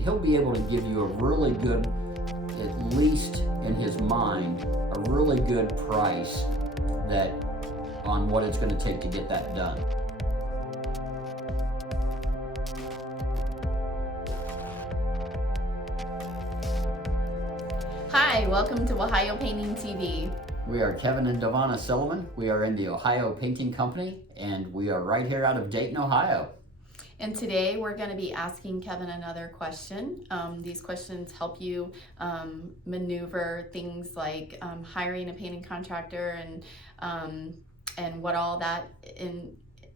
and he'll be able to give you a really good, at least in his mind, a really good price that on what it's going to take to get that done. Hi, welcome to Ohio Painting TV. We are Kevin and Devonna Sullivan. We are in the Ohio Painting Company, and we are right here out of Dayton, Ohio. And today we're going to be asking Kevin another question. These questions help you maneuver things like hiring a painting contractor and what all that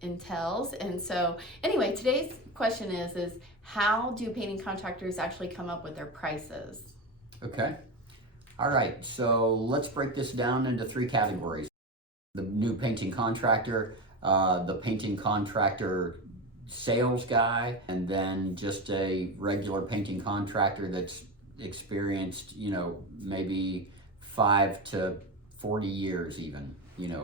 entails. And so anyway, today's question is how do painting contractors actually come up with their prices? Okay. All right, so let's break this down into three categories. The new painting contractor, the painting contractor sales guy, and then just a regular painting contractor that's experienced, maybe 5 to 40 years even,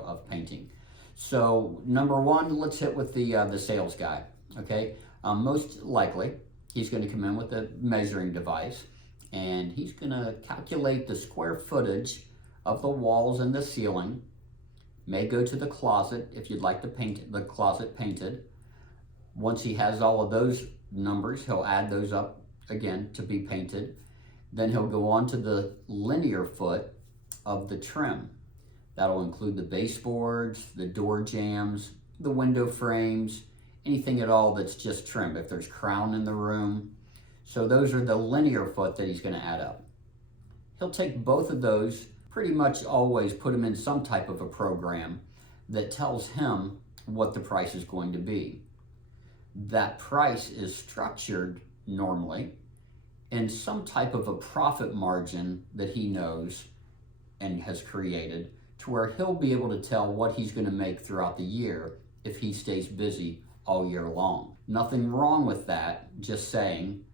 of painting. So number one, let's hit with the sales guy, okay? Most likely, he's gonna come in with a measuring device, and he's gonna calculate the square footage of the walls and the ceiling, may go to the closet if you'd like the closet painted. Once he has all of those numbers, he'll add those up again to be painted. Then he'll go on to the linear foot of the trim. That'll include the baseboards, the door jambs, the window frames, anything at all that's just trim, if there's crown in the room. So those are the linear foot that he's going to add up. He'll take both of those, pretty much always put them in some type of a program that tells him what the price is going to be. That price is structured normally in some type of a profit margin that he knows and has created to where he'll be able to tell what he's going to make throughout the year if he stays busy all year long. Nothing wrong with that, just saying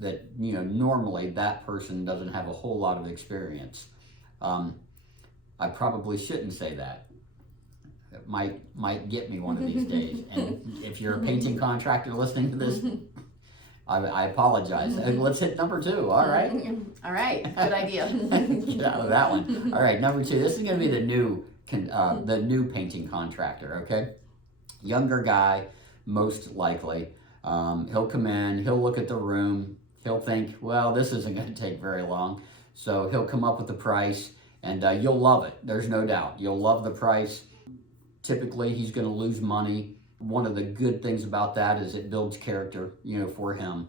that normally that person doesn't have a whole lot of experience. I probably shouldn't say that. It might get me one of these days. And if you're a painting contractor listening to this, I apologize. Let's hit number two. All right. All right. Good idea. Get out of that one. All right. Number two. This is going to be the new painting contractor. Okay. Younger guy, most likely. He'll come in. He'll look at the room. He'll think, well, this isn't going to take very long. So he'll come up with the price, and you'll love it. There's no doubt. You'll love the price. Typically, he's going to lose money. One of the good things about that is it builds character, for him.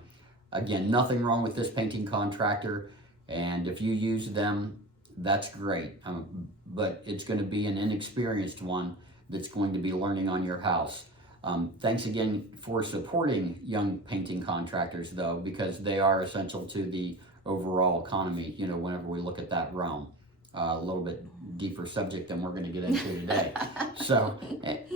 Again, nothing wrong with this painting contractor, and if you use them, that's great. But it's going to be an inexperienced one that's going to be learning on your house. Thanks again for supporting young painting contractors, though, because they are essential to the overall economy, whenever we look at that realm. A little bit deeper subject than we're going to get into today. So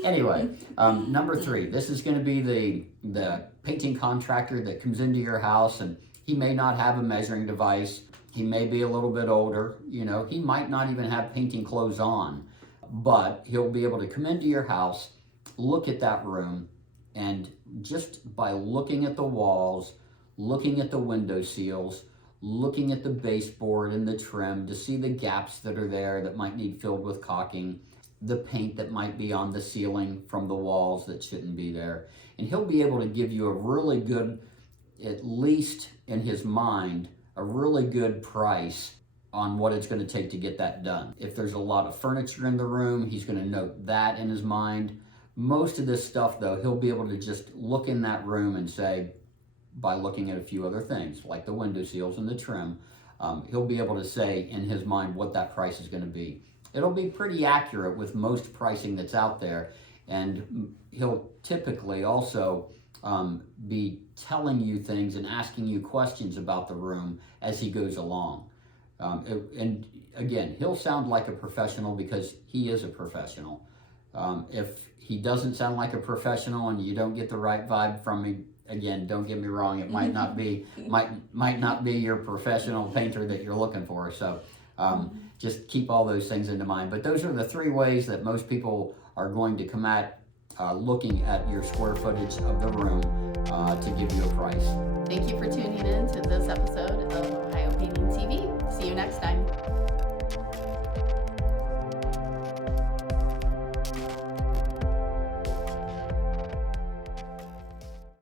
anyway, number three, this is going to be the painting contractor that comes into your house, and he may not have a measuring device. He may be a little bit older. He might not even have painting clothes on, but he'll be able to come into your house, look at that room, and just by looking at the walls, looking at the window seals, looking at the baseboard and the trim to see the gaps that are there that might need filled with caulking, the paint that might be on the ceiling from the walls that shouldn't be there. And he'll be able to give you a really good, at least in his mind, a really good price on what it's going to take to get that done. If there's a lot of furniture in the room, he's going to note that in his mind. Most of this stuff, though, he'll be able to just look in that room and say, by looking at a few other things, like the window seals and the trim, he'll be able to say in his mind what that price is going to be. It'll be pretty accurate with most pricing that's out there, and he'll typically also be telling you things and asking you questions about the room as he goes along. And again, he'll sound like a professional because he is a professional. If he doesn't sound like a professional and you don't get the right vibe from him, again, don't get me wrong, it might not be your professional painter that you're looking for. So just keep all those things into mind. But those are the three ways that most people are going to come at looking at your square footage of the room to give you a price. Thank you for tuning in to this episode of Ohio Painting TV. See you next time.